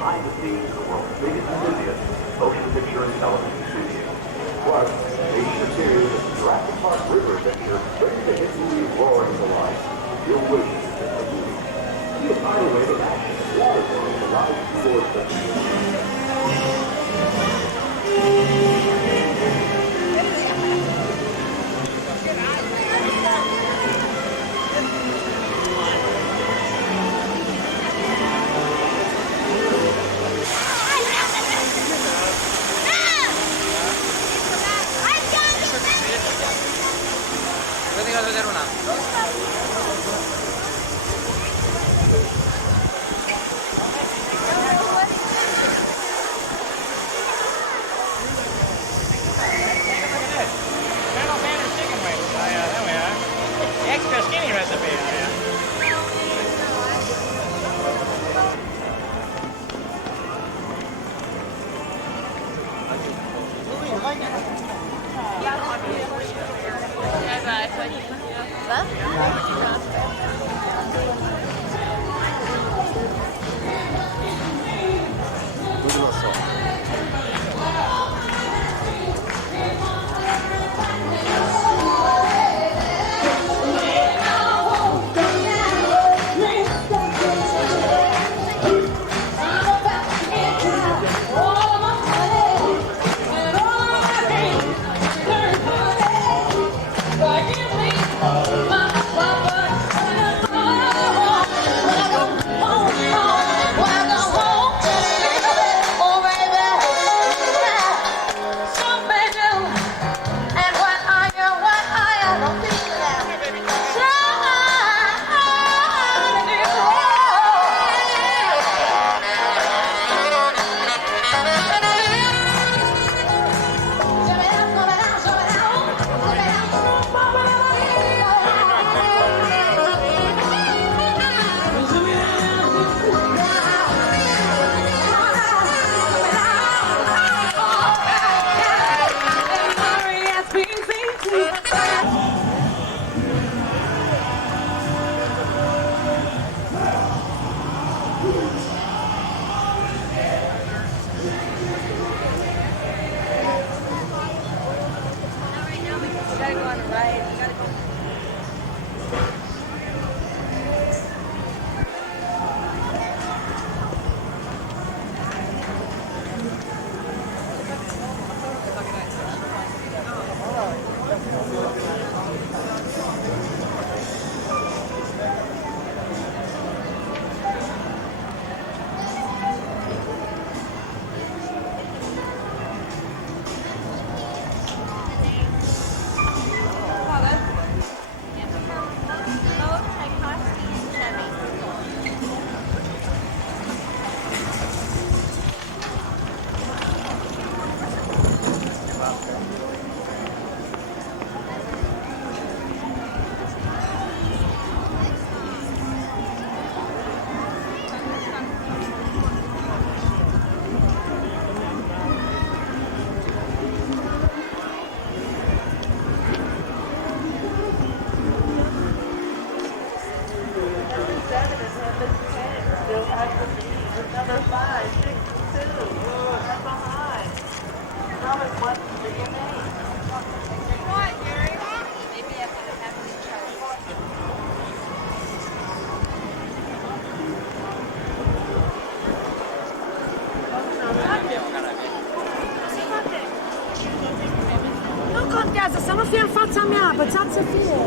Behind the scenes of the world's biggest enthusiast, motion picture and television studio. Plus, major series of Jurassic Park river adventure ready to hit movies roaring to life. Your wish is in the movie. See a tidal wave of action and water world alive towards the Se non fai in faccia a me, facciazza fine.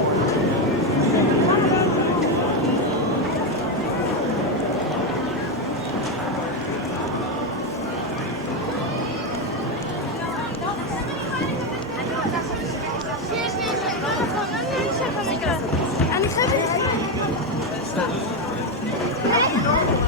Ani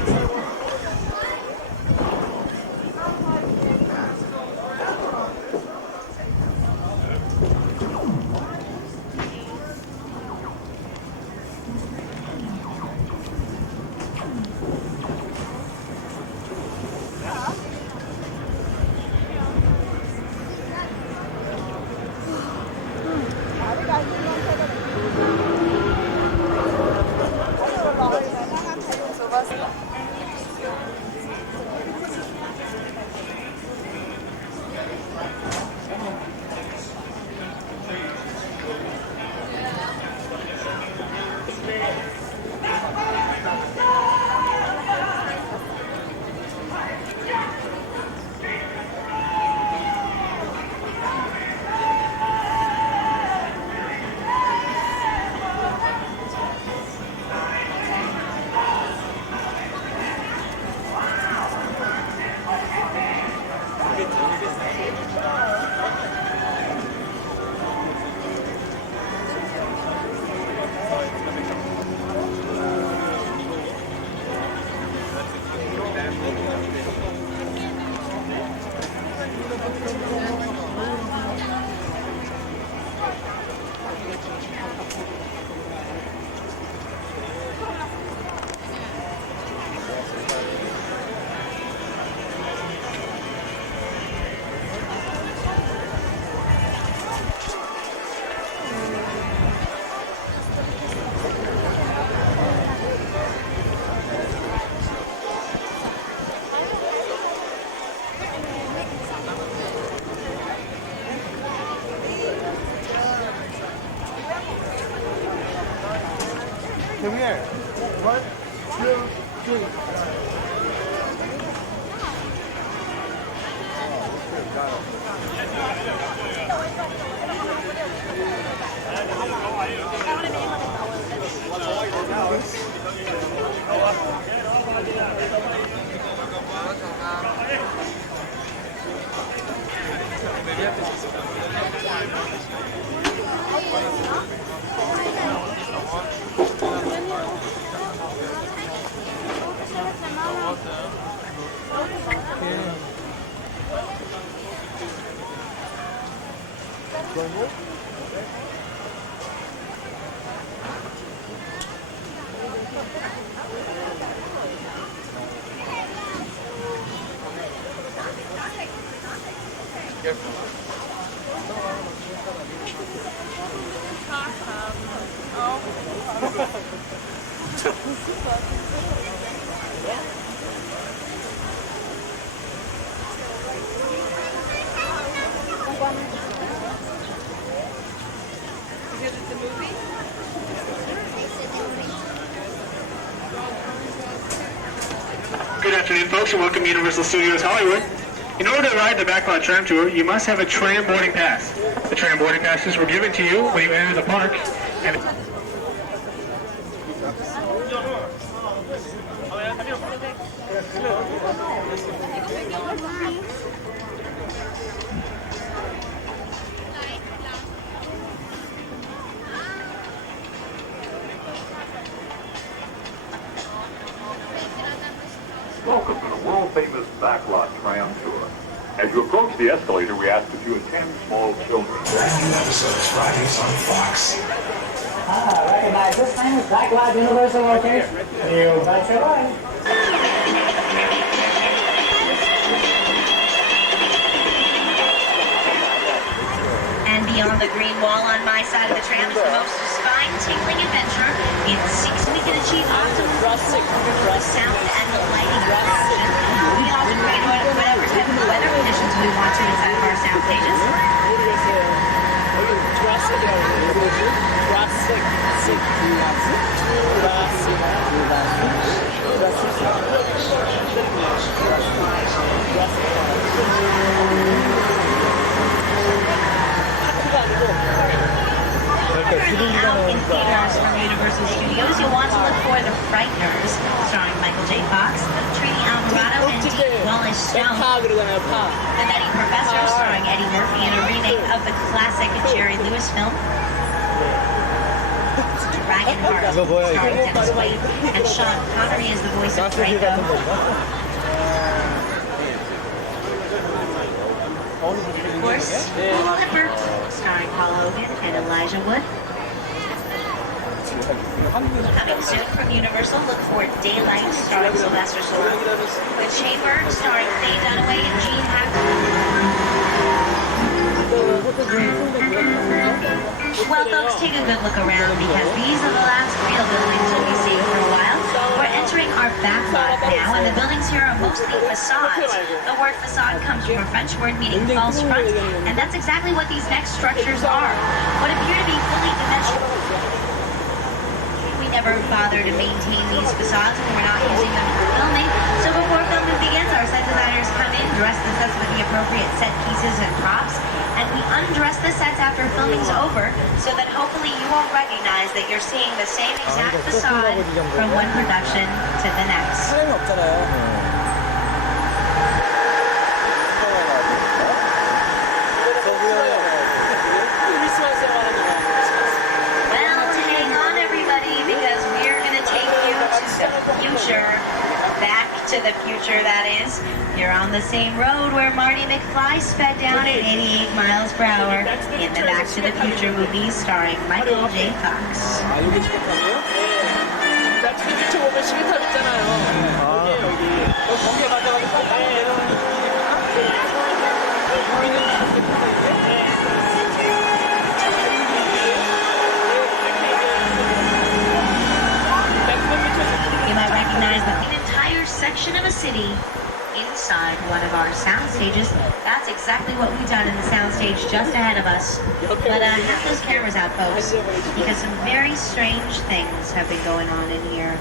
here. 1, 2, 3. Good afternoon, folks, and welcome to Universal Studios Hollywood. In order to ride the Backlot Tram Tour, you must have a tram boarding pass. The tram boarding passes were given to you when you entered the park. And Welcome to the world-famous Backlot Tram Tour. As you approach the escalator, we ask that you attend small children. Brand new episodes Fridays on Fox. Recognize this thing is Backlot Universal Studios. You betcha right. And beyond the green wall on my side of the tram is the most spine-tingling adventure. In 6 we can achieve optimum control sound and lighting perception. We also create whatever type of weather conditions we want to inside of our sound stages. Checking out in theaters from Universal Studios, you'll want to look for The Frighteners, starring Michael J. Fox, Trini Alvarado, and Dean Wallace Stone. The Nutty Professor, starring Eddie Murphy, in a remake of the classic Jerry Lewis film. Dragonheart, starring Dennis Quaid, and Sean Connery is the voice of Draco. Of course, Paul and Bert, starring Paul Hogan and Elijah Wood. Coming soon from Universal, look for Daylight, starring Sylvester Stallone. The Chamber, starring Faye Dunaway and Gene Hackman. Well, folks, take a good look around because these are the last real buildings you'll be seeing for a while. We're entering our back lot now, and the buildings here are mostly facades. The word facade comes from a French word meaning false front, and that's exactly what these next structures are. What appear to be fully dimensional. We never bother to maintain these facades when we're not using them for filming, so before filming begins, our set designers come in, dress the sets with the appropriate set pieces and props, and we undress the sets after filming's over, so that hopefully you won't recognize that you're seeing the same exact facade from one production to the next. 사람이 없잖아요. Well, hang on everybody, because we're going to take you to the future. Back to the future, that is. You're on the same road where Marty McFly sped down at 88 miles per hour in the Back to the Future movies starring Michael J. Fox. 아, 여기 시계탑이에요? 나 트위치 보면 시계탑 있잖아요. 여기. 거기에 가져가서 딱 내려오는 보이는 You might recognize an entire section of a city in beside one of our sound stages. That's exactly what we've done in the sound stage just ahead of us. But have those cameras out, folks, because some very strange things have been going on in here.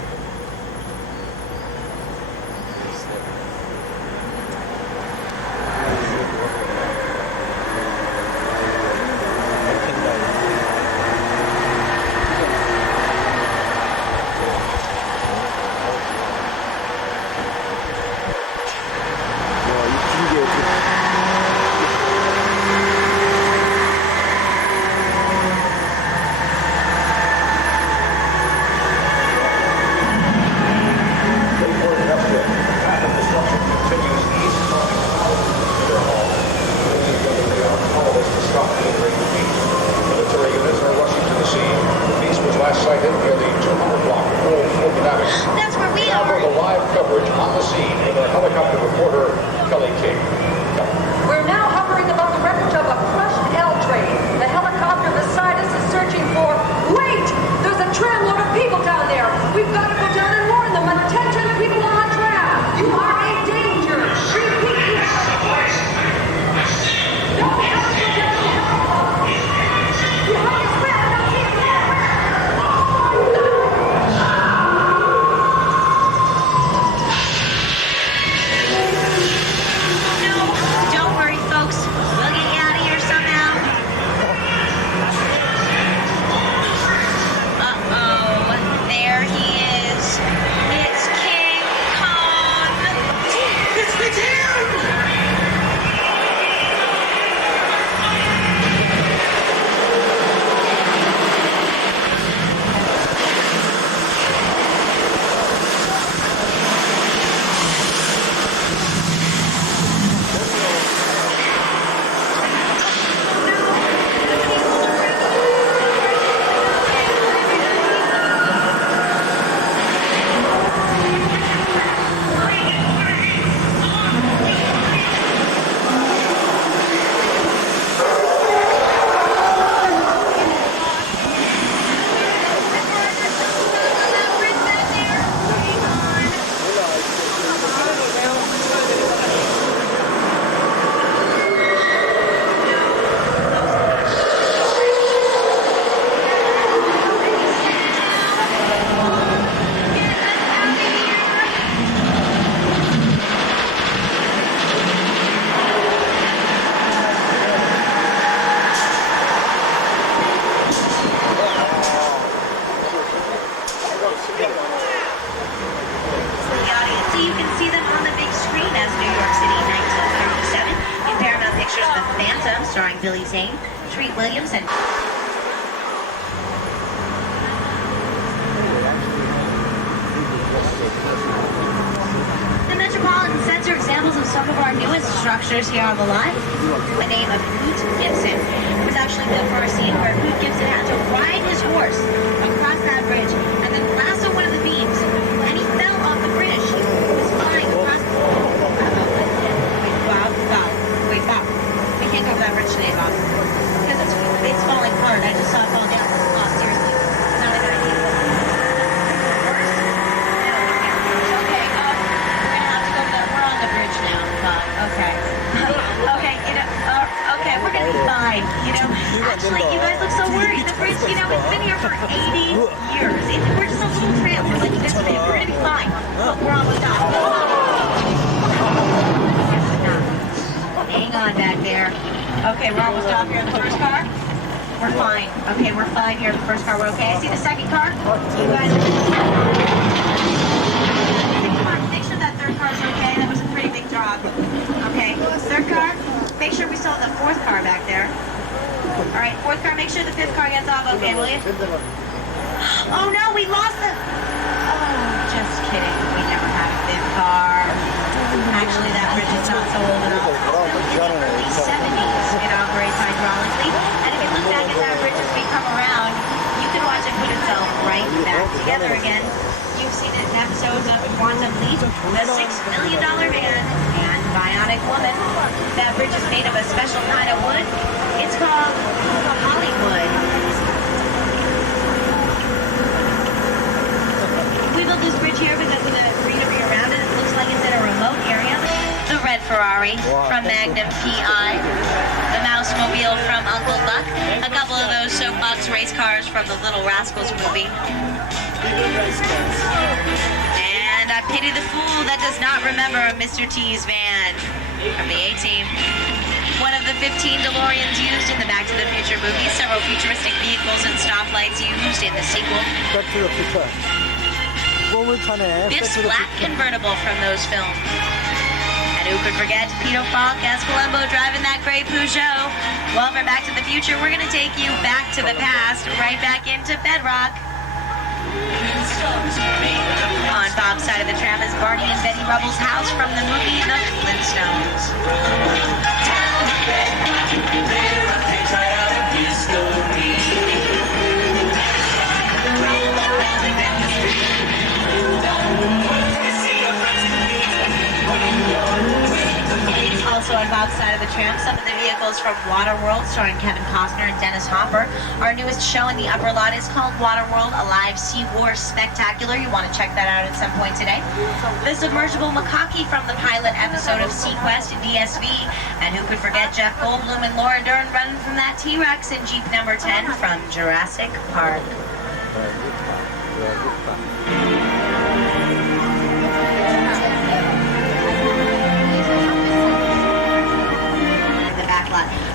Structures here on the line. The name of Hoot Gibson. It was actually built for a scene where Hoot Gibson had to ride his horse across that bridge and then lasso one of the beams, and he fell off the bridge. He was flying across. Wait, Bob. I can't go over that bridge today, Bob, because it's falling hard. I just saw it fall down. Oh, seriously, not a good idea. Okay, we're gonna have to go. We're on the bridge now, Bob. Okay. Okay, we're gonna be fine, Actually, you guys look so worried. The bridge, it's been here for 80 years. We're just a little tramp. We're like this big. We're gonna be fine. Look, we're almost off. Hang on back there. Okay, we're almost off here in the first car. We're fine. Okay, we're fine here in the first car. We're okay. I see the second car. You guys make sure that third car's okay. That was a pretty big drop. Okay, third car. Make sure we still have the fourth car back there. All right, fourth car, make sure the fifth car gets off, okay, will you? Oh no, we lost the... Oh, just kidding. We never had a fifth car. Actually, that bridge is not so old enough. In the early 70s, it operates hydraulically. And if you look back at that bridge as we come around, you can watch it put itself right back together again. You've seen it in episodes of Quantum Leap, The $6 Million Man, and Bionic Woman. That bridge is made of a special kind of wood. It's called Hollywood. We built this bridge here because of the greenery around it. It looks like it's in a remote area. The Magnum PI, the Mousemobile from Uncle Buck, a couple of those soapbox race cars from the Little Rascals movie. And I pity the fool that does not remember Mr. T's van from the A-Team. One of the 15 DeLoreans used in the Back to the Future movie, several futuristic vehicles and stoplights used in the sequel. Biff's black convertible from those films. And who could forget Peter Falk as Columbo driving that gray Peugeot? Well, for Back to the Future, we're going to take you back to the past, right back into Bedrock. On Bob's side of the tram is Barney and Betty Rubble's house from the movie The Flintstones. Also on Bob's side of the tram, some of the vehicles from Waterworld, starring Kevin Costner and Dennis Hopper. Our newest show in the upper lot is called Waterworld, a live sea war spectacular. You want to check that out at some point today. The submersible macaque from the pilot episode of Sequest in DSV. And who could forget Jeff Goldblum and Laura Dern running from that T-Rex in Jeep number 10 from Jurassic Park.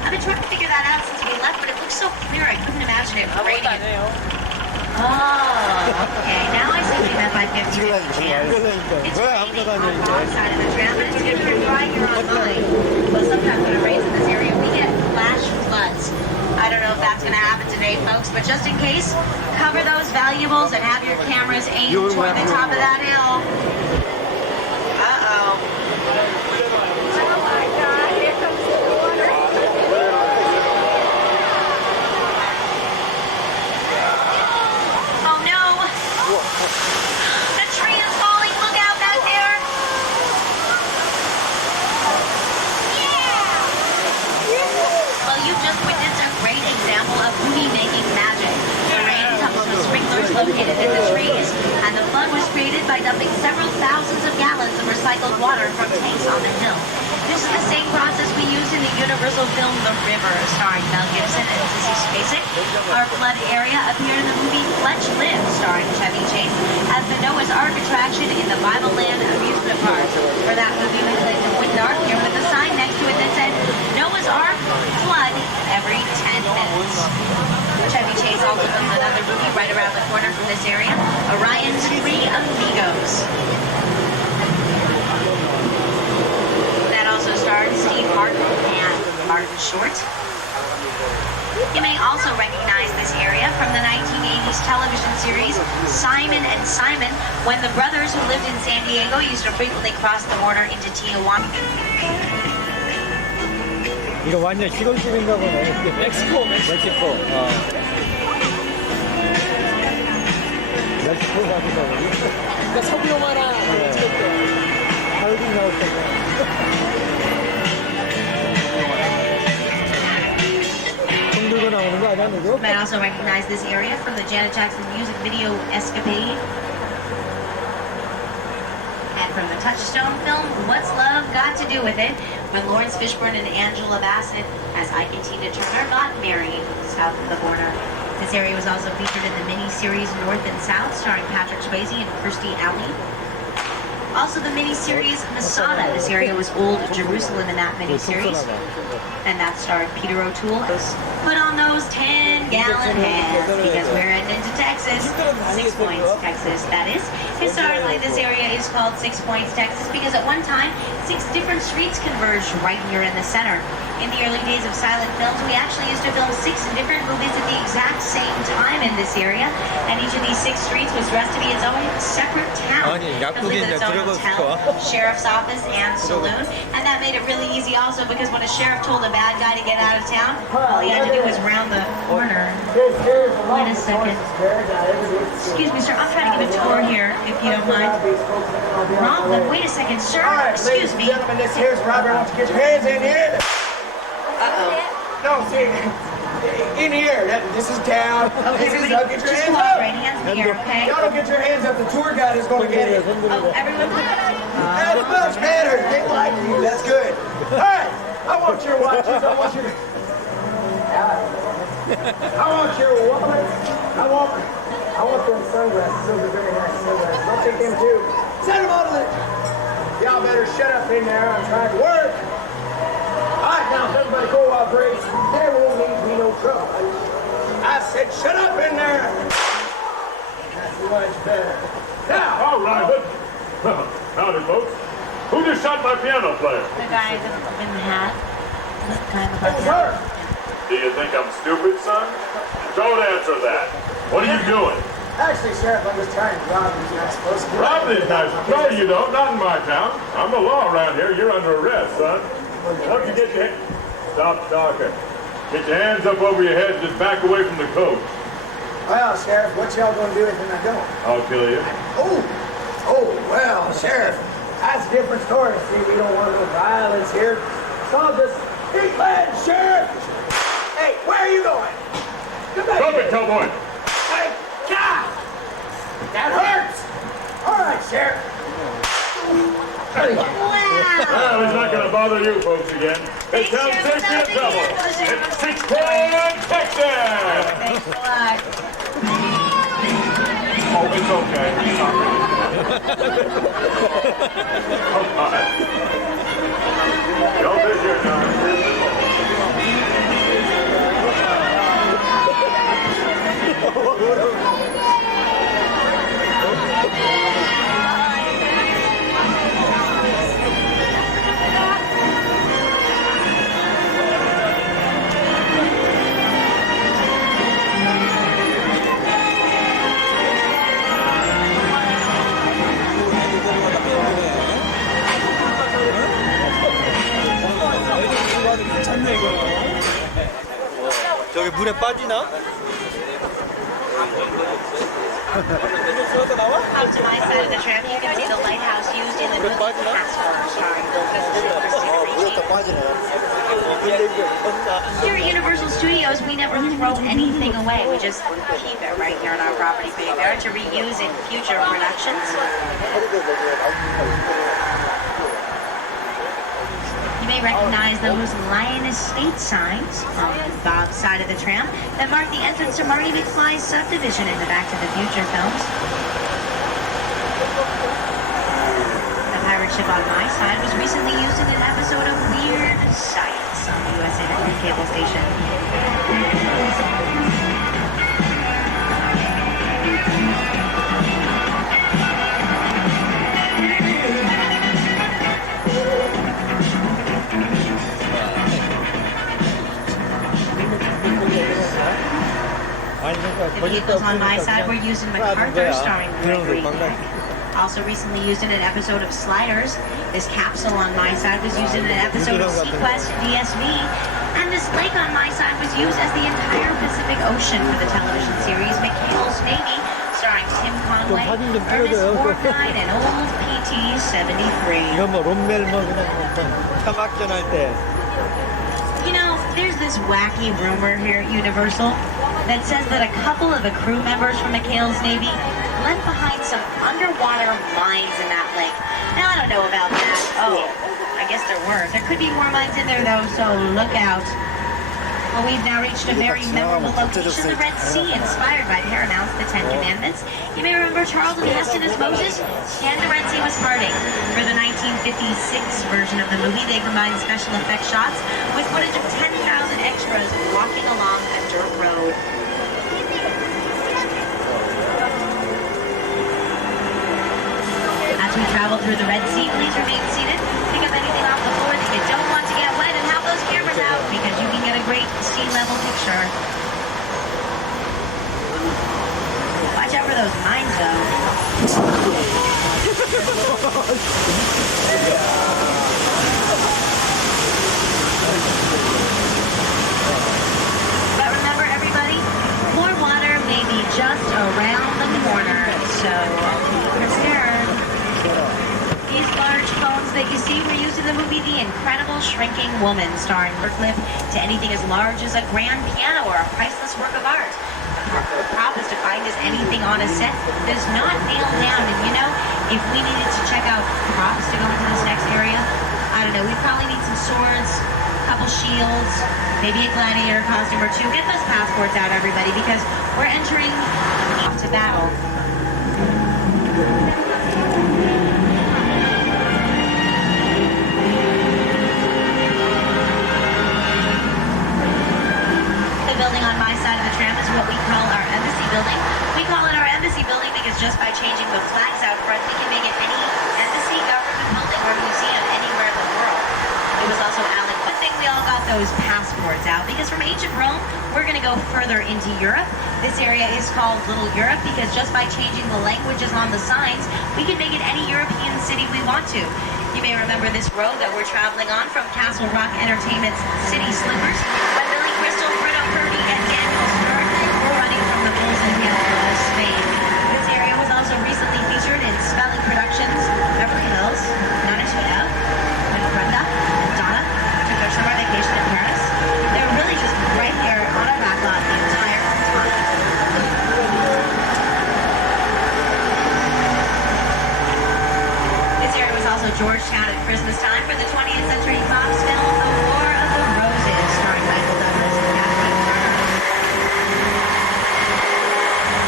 I've been trying to figure that out since we left, but it looks so clear I couldn't imagine it raining. Oh, okay. Now I see what you meant by 50-50 chance. It's raining on one side of the tram, but it's going to get dry here on mine. But sometimes when it rains in this area, we get flash floods. I don't know if that's going to happen today, folks, but just in case, cover those valuables and have your cameras aimed toward the top of that hill. Uh-oh. Located in the trees, and the flood was created by dumping several thousands of gallons of recycled water from tanks on the hill. This is the same process we used in the Universal film The River, starring Mel Gibson and Sissy Spacek. Our flood area appeared in the movie Fletch Live, starring Chevy Chase, as the Noah's Ark attraction in the Bible Land amusement park. For that movie, we played the Wind Ark here with a sign next to it that said, Noah's Ark, flood every 10 minutes. Chevy Chase also filmed another movie right around the corner from this area, Orion's Three Amigos. That also starred Steve Martin and Martin Short. You may also recognize this area from the 1980s television series Simon and Simon, when the brothers who lived in San Diego used to frequently cross the border into Tijuana. 이거 완전 시골집인가 보네. 멕시코. 멕시코 같은가 보네. 그러니까 석유 영화나 하얼빈 나올 텐데. 총 들고 나오는 거 아니야, 누구? You might also recognize this area from the Janet Jackson music video Escapade. And from the Touchstone film, What's Love Got to Do With It? When Lawrence Fishburne and Angela Bassett, as Ike and Tina Turner, got married south of the border. This area was also featured in the miniseries North and South, starring Patrick Swayze and Kirstie Alley. Also the miniseries Masada. This area was Old Jerusalem in that miniseries. And that starred Peter O'Toole. Put on those 10-gallon hands because we're heading into Texas. 6 Points, Texas, that is. Historically, this area is called 6 Points, Texas because at one time, 6 different streets converged right here in the center. In the early days of silent films, we actually used to film 6 different movies at the exact same time in this area. And each of these 6 streets was dressed to be its own separate town. Complete with its own hotel, sheriff's office, and saloon. And that made it really easy also because when a sheriff told a bad guy to get out of town, all he had to do was round the corner. Wait a second. Excuse me, sir. I'm trying to give a tour here, if you don't mind. Rob, wait a second, sir. Excuse me. Gentlemen, this here's Robert. Why don't you get your hands in here? No, see, in here. This is town. This is up. Get your Just hands walk up. right hands in here, okay? Y'all don't get your hands up. The tour guide is going to get it. Oh, everyone. That's much better. They like you. That's good. All right. I want your watches. I want your... I want your wallet. I want them sunglasses. Those are very nice sunglasses. I'll take them too. Send them on to the... Y'all better shut up in there. I'm trying to work. All right, now, if everybody cooperates, there won't need to be no trouble. I said shut up in there. That's much better. Now, All right, but... Howdy, folks. Who just shot my piano player? The guy in the hat. Kind of it was her. Do you think I'm stupid, son? Don't answer that. What are you doing? Actually, Sheriff, I'm just trying to rob these guys. Supposed to Rob these guys. No, you don't. Not in my town. I'm the law around here. You're under arrest, son. Don't you get your... Stop talking. Get your hands up over your head and just back away from the coat. Well, Sheriff, what y'all gonna do if I don't? I'll kill you. Oh, well, Sheriff, that's a different story. See, we don't want no violence here. So just eat land, Sheriff. Hey, where are you going? Come back Stop here. it, cowboy. Hey, God! That hurts! All right, Sheriff. There you go. Well, he's not going to bother you folks again. It's down 6 feet of trouble. It's 6 Texas! Thanks a lot. Oh, it's okay. Come on. Don't be here now. 저기 물에 빠지나? Out to my side of the tram, you can see the lighthouse used in the movie Casper, starring Here at Universal Studios, we never throw anything away. We just keep it right here on our property there to reuse in future productions. You may recognize those Lion Estate signs on Bob's side of the tram that mark the entrance to Marty McFly's subdivision in the Back to the Future films. The pirate ship on my side was recently used in an episode of Weird Science on the USA Network cable station. The vehicles on my side were used in MacArthur, starring Gregory. Also recently used in an episode of Sliders. This capsule on my side was used in an episode of Sequest DSV. And this lake on my side was used as the entire Pacific Ocean for the television series McHale's Navy, starring Tim Conway, Ernest Borgnine, and old PT-73. 이거 뭐 롬멜 뭐 그냥 사막전 할 때. You know, there's this wacky rumor here at Universal that says that a couple of the crew members from McHale's Navy left behind some underwater mines in that lake. Now, I don't know about that. Oh, I guess there were. There could be more mines in there, though, so look out. Well, we've now reached a very memorable location, the Red Sea, inspired by Paramount's The Ten Commandments. You may remember Charlton Heston as Moses, and the Red Sea was parting. For the 1956 version of the movie, they combined special effects shots with footage of 10,000 extras walking along a dirt road. As we travel through the Red Sea, please remain seated. Pick up anything off the floor that you don't want to get wet, and have those cameras out because you can get a great sea level picture. Watch out for those mines, though. But remember, everybody, more water may be just around the corner, so be prepared. These large phones that you see were used in the movie The Incredible Shrinking Woman, starring Cliff, to anything as large as a grand piano or a priceless work of art. The prop is defined as anything on a set that is not nailed down. And you know, if we needed to check out props to go into this next area, I don't know, we'd probably need some swords, maybe a gladiator costume or two. Get those passports out, everybody, because we're entering to battle. The building on my side of the tram is what we call our embassy building. We call it our embassy building because just by changing the flags out front, we can make it any embassy, government building, or museum anywhere in the world. It was also Alec. Good thing we all got those passports out because from ancient Rome, we're going to go further into Europe. This area is called Little Europe because just by changing the languages on the signs, we can make it any European city we want to. You may remember this road that we're traveling on from Castle Rock Entertainment's City Slippers by Billy Crystal, Fredo Purdy, and Daniel Stern. We're running from the Bulls in Spain. This area was also recently featured in Spelling Productions, Beverly Hills, Nana Tuno, and Brenda and Donna took their summer vacation in Paris. They were really just right there on our back lot the entire time. This area was also Georgetown at Christmas time for the 20th Century Fox film The War of the Roses, starring Michael Douglas and Kathleen Turner.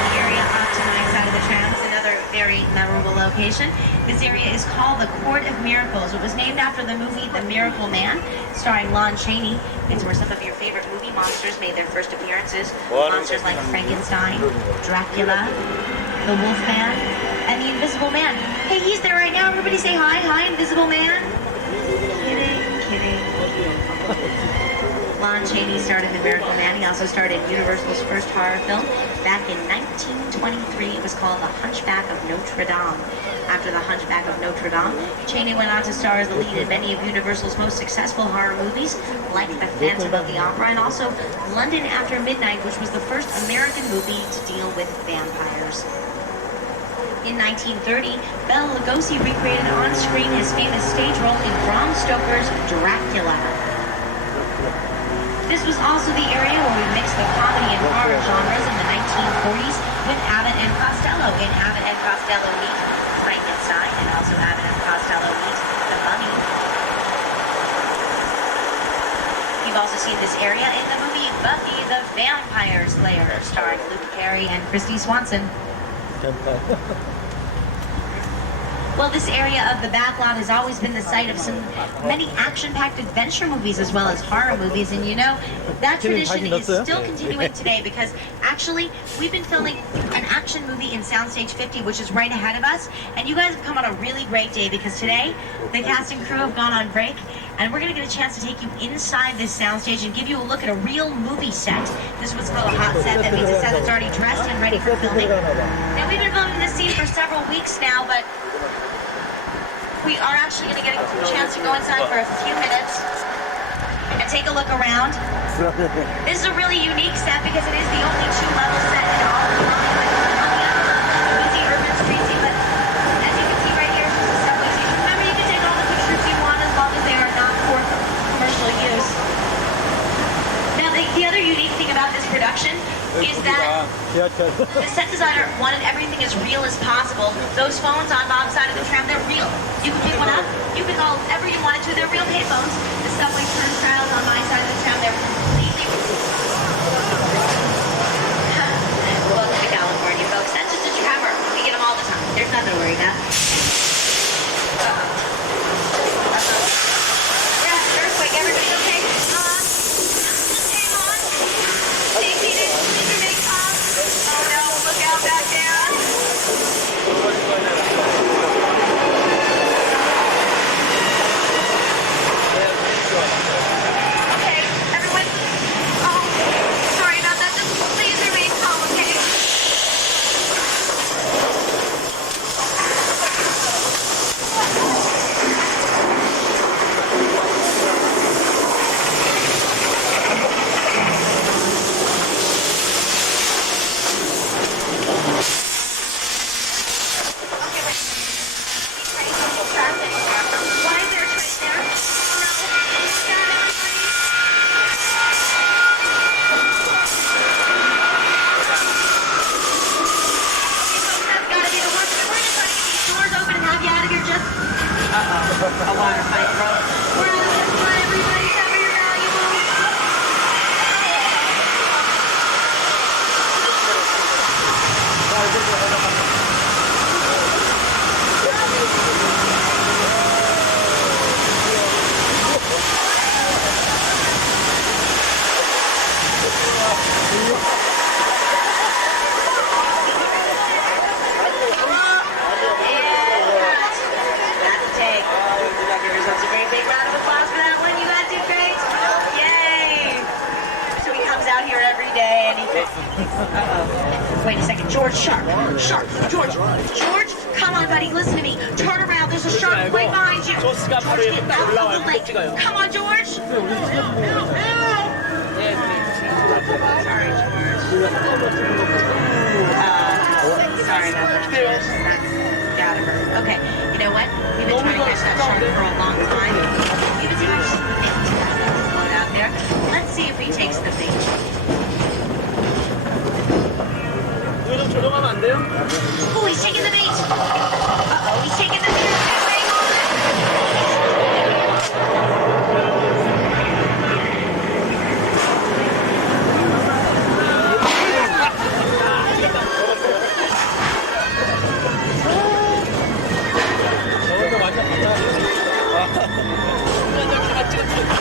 The area off to my side of the tram is another very memorable location. This area is called the Court of Miracles. It was named after the movie The Miracle Man, starring Lon Chaney. It's where some of your favorite movie monsters made their first appearances. Monsters like Frankenstein, Dracula, the Wolfman, and the Invisible Man. Hey, he's there right now. Everybody say hi. Hi, Invisible Man. Kidding. Lon Chaney starred in The Miracle Man. He also starred in Universal's first horror film back in 1923. It was called The Hunchback of Notre Dame. After The Hunchback of Notre Dame, Chaney went on to star as the lead in many of Universal's most successful horror movies, like The Phantom of the Opera and also London After Midnight, which was the first American movie to deal with vampires. In 1930, Bela Lugosi recreated on screen his famous stage role in Bram Stoker's Dracula. This was also the area where we mixed the comedy and horror genres in the 1940s with Abbott and Costello. In Abbott and Costello meet Frankenstein, and also Abbott and Costello meet The Mummy. You've also seen this area in the movie Buffy the Vampire Slayer, starring Luke Perry and Christy Swanson. Well, this area of the backlot has always been the site of many action-packed adventure movies as well as horror movies, and you know, that tradition is still continuing today because actually, we've been filming an action movie in Soundstage 50, which is right ahead of us, and you guys have come on a really great day because today, the cast and crew have gone on break, and we're going to get a chance to take you inside this soundstage and give you a look at a real movie set. This is what's called a hot set. That means a set that's already dressed and ready for filming. Now, we've been filming this scene for several weeks now, but we are actually going to get a chance to go inside for a few minutes and take a look around. This is a really unique set because it is the only two-level set in all of Hollywood. Easy urban street scene, but as you can see right here, this is a subway station. Remember, you can take all the pictures you want as long as they are not for commercial use. Now, the other unique thing about this production is that the set designer wanted everything as real as possible. Those phones on Bob's side of the tram, they're real. You can pick one up, you can call whatever you wanted to, they're real payphones. The subway turnstiles on my side of the tram, they're completely... Welcome to California, folks. That's just a tremor. We get them all the time. There's nothing to worry about. Yeah, earthquake. Everybody okay? Hang on. Stay seated. Please remain calm. Oh no, look out back there. Okay, everyone. Oh, sorry about that. Just please remain calm, okay? A water fight broke. We're out of this one, everybody. Cover your valuables. George, shark, shark, George, George, come on, buddy, listen to me. Turn around, there's a shark right behind you. 조스가 바로 George, 옆에 get 딱 out of 올라와요. the lake. 찍어요. Come on, George. Sorry about that. That's gotta hurt. Okay, you know what? We've been trying to catch that shark for a long time. Give it to us. Float out there. Let's see if he takes the bait. 이거 좀 조정하면 안 돼요? Oh, he's taking the bait. Uh-oh, he's taking the bait.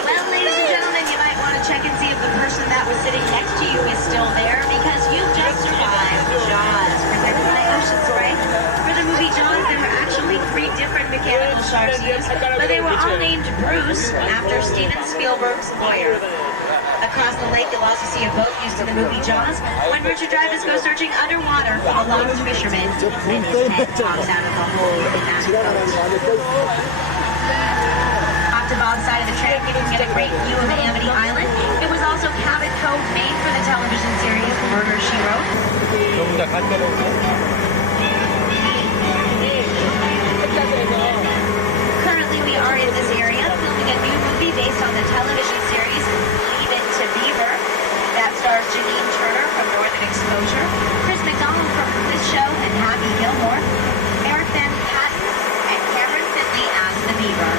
Well, ladies and gentlemen, you might want to check and see if the person that was sitting next to you is still there because you've just survived Jaws, presented by Ocean Spray. For the movie Jaws, there were actually 3 different mechanical sharks used, but they were all named Bruce after Steven Spielberg's lawyer. Across the lake, you'll also see a boat used in the movie Jaws when Richard Dreyfuss goes searching underwater for the lost fisherman and his head pops out of the hole in that boat. Off to Bob's side of the track, you can get a great view of Amity Island. It was also Cabot Cove, made for the television series Murder, She Wrote. 전부 다 간단하고. Currently, we are in this area filming a new movie based on the television series Leave It to Beaver. That stars Janine Turner from Northern Exposure, Chris McDonald from this show and Happy Gilmore, Eric Van Patten, and Cameron Finley as the Beaver.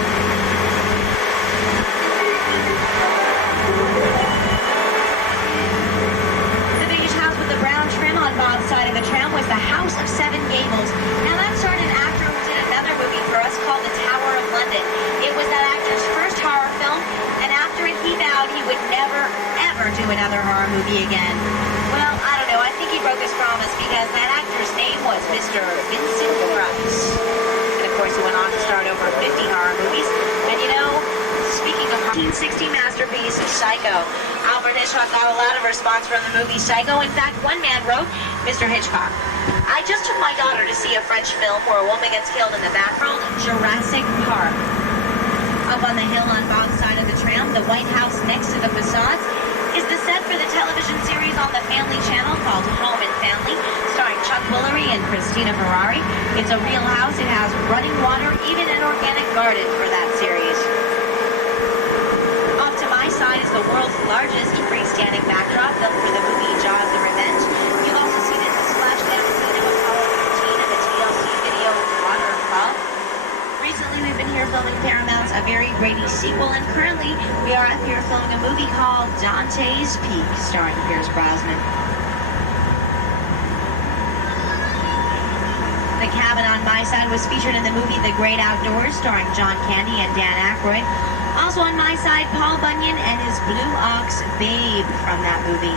The beige house with the brown trim on Bob's side of the tram was the House of Seven Gables. Now that starred an actor who did another movie for us called The Tower of London. It was that actor's first horror film, and after it he vowed he would never, ever do another horror movie again. Well, I don't know, I think he broke his promise because that actor's name was Mr. Vincent Price. And of course he went on to star in over 50 horror movies. And you know, speaking of 1960 masterpiece, Psycho. Alfred Hitchcock got a lot of response from the movie Psycho. In fact, one man wrote, Mr. Hitchcock, I just took my daughter to see a French film where a woman gets killed in the background, Jurassic Park. Up on the hill on Bob's side of the tram, the White House next to the facades, is the set for the television series on the Family Channel called Home and Family, starring Chuck Woolery and Christina Ferrari. It's a real house. It has running water, even an organic garden for that series. Off to my side is the world's largest freestanding backdrop built for the movie Jaws the Revenge. You'll also see it in the splashdown scene of Apollo 13 and the TLC video Water Club. Recently, we've been here filming Paramount's A Very Grady sequel, and currently we are up here filming a movie called Dante's Peak, starring Pierce Brosnan. The cabin on my side was featured in the movie The Great Outdoors, starring John Candy and Dan Aykroyd. Also on my side, Paul Bunyan and his blue ox, Babe, from that movie.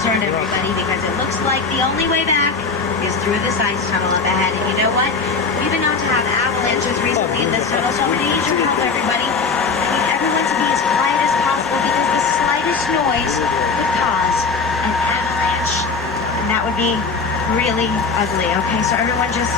Turn everybody, because it looks like the only way back is through this ice tunnel up ahead. And you know what? We've been known to have avalanches recently in this tunnel, so I'm going to need your help, everybody. I need everyone to be as quiet as possible because the slightest noise would cause an avalanche. And that would be really ugly. Okay, so everyone just...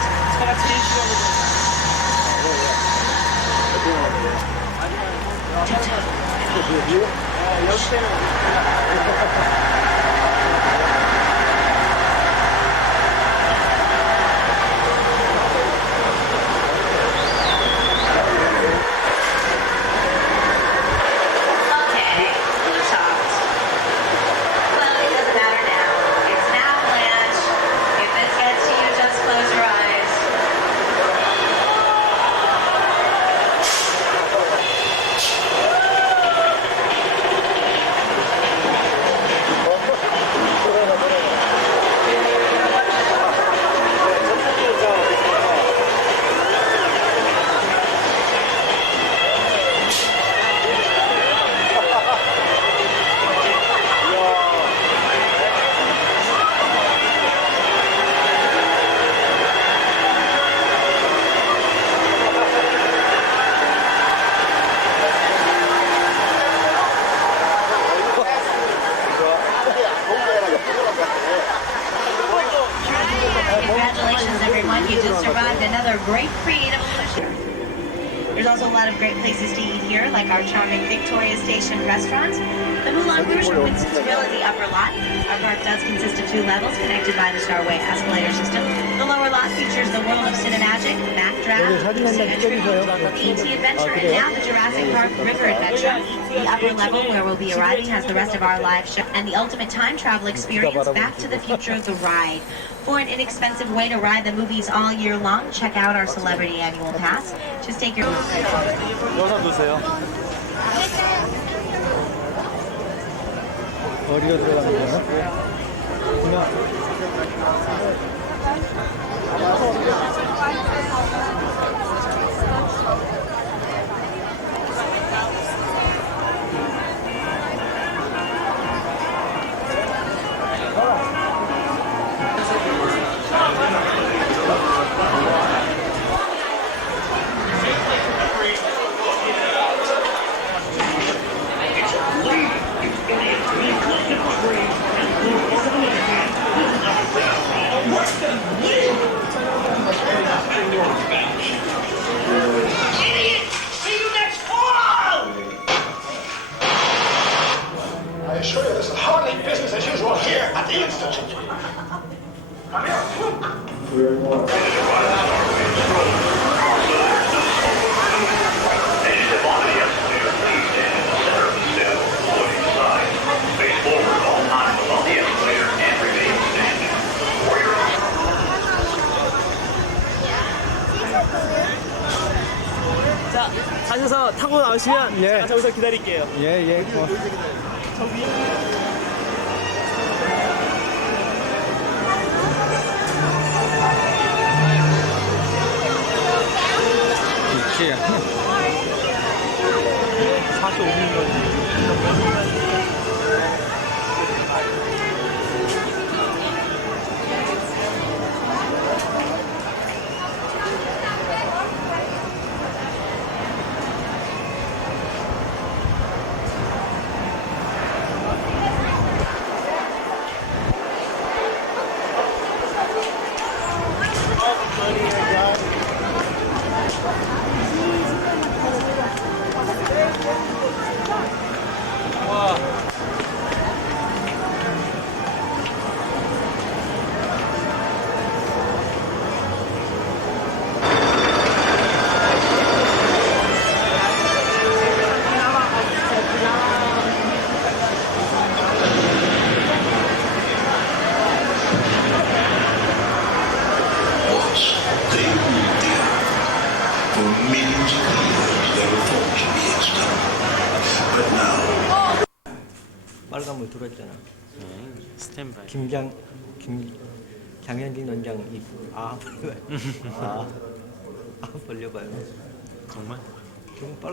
Congratulations, everyone. You just survived another great creative illusion. There's also a lot of great places to eat here, like our charming Victoria Station restaurant. The Moulin Rouge or Winston's Grill in the upper lot. Our park does consist of 2 levels connected by the Starway escalator system. The lower lot features the world of Cinemagic, Mac Draft, E.T. Adventure, and now the Jurassic Park River Adventure. The upper level, where we'll be arriving, has the rest of our live show and the ultimate time travel experience, Back to the Future the Ride. For an inexpensive way to ride the movies all year long, check out our Celebrity Annual Pass. Just take your... 여기서 놓으세요. 어디가 들어가는 거야? 그냥 I assure you this is hardly business as usual here at the Institute. 자, 가셔서 타고 나오시면 예. 제가 저기서 기다릴게요. 예, 고맙습니다. 저 위에. 있지. 45분 빨간불 들어왔잖아. 스탠바이. 강현진 원장 벌려봐요. 정말? 지금 빨간